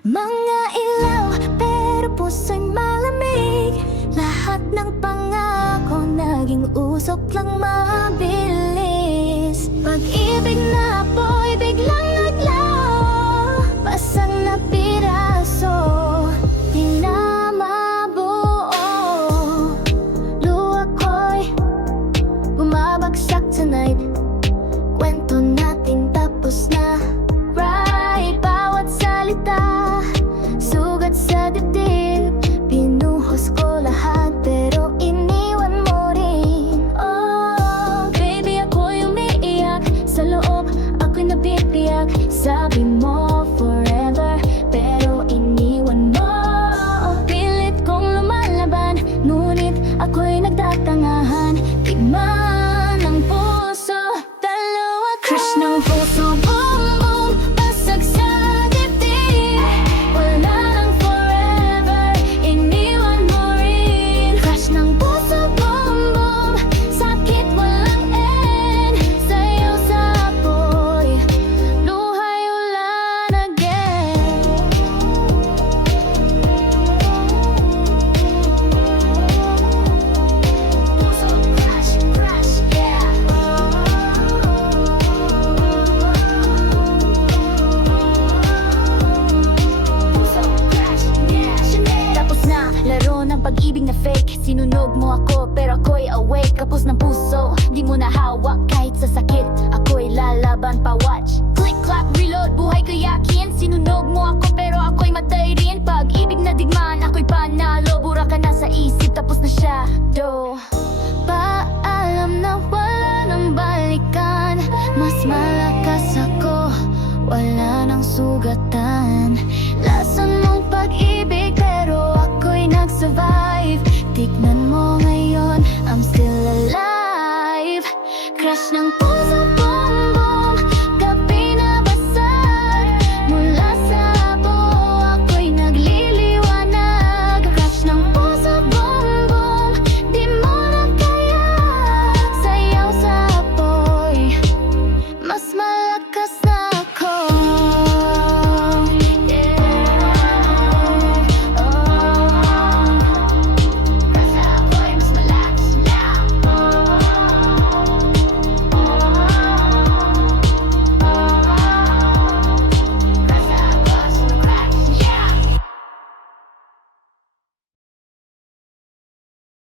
Mga ilaw, pero puso'y malamig. Lahat ng pangako naging usok lang mabilis. Pag-ibig na apoy biglang naglaho, basang na piraso, di na mabuo. Luha ko'y bumabagsak tonight. Kwento natin tapos na. Right, bawat salita sugat sa dibdib. Pinuhos ko lahat pero iniwan mo rin. Oh, baby, ako'y umiiyak. Sa loob, ako'y nabibiyak. Sabi mo forever, pero iniwan mo. Pilit kong lumalaban, ngunit ako'y nagtatangahan. Di man ang puso, dalawa ka. Crush ng puso, boom boom, basag sa dibdib. Wala nang forever, iniwan mo rin. Crush ng puso, boom boom, sakit walang end. Sayaw sa apoy, luhay ulan again. Puso, crush, crush, yeah. Puso, crush, yeah. Tapos na, laro ng pag-ibig na fake. Sinunog mo ako, pero ako'y awake. Kapos ng puso, di mo na hawak. Kahit sa sakit, ako'y lalaban pa, watch. Click, clap, reload, buhay ko yakin. Sinunog mo ako, pero ako'y matay rin. Pag-ibig na digmaan, ako'y panalo. Bura ka na sa isip, tapos na siya, do.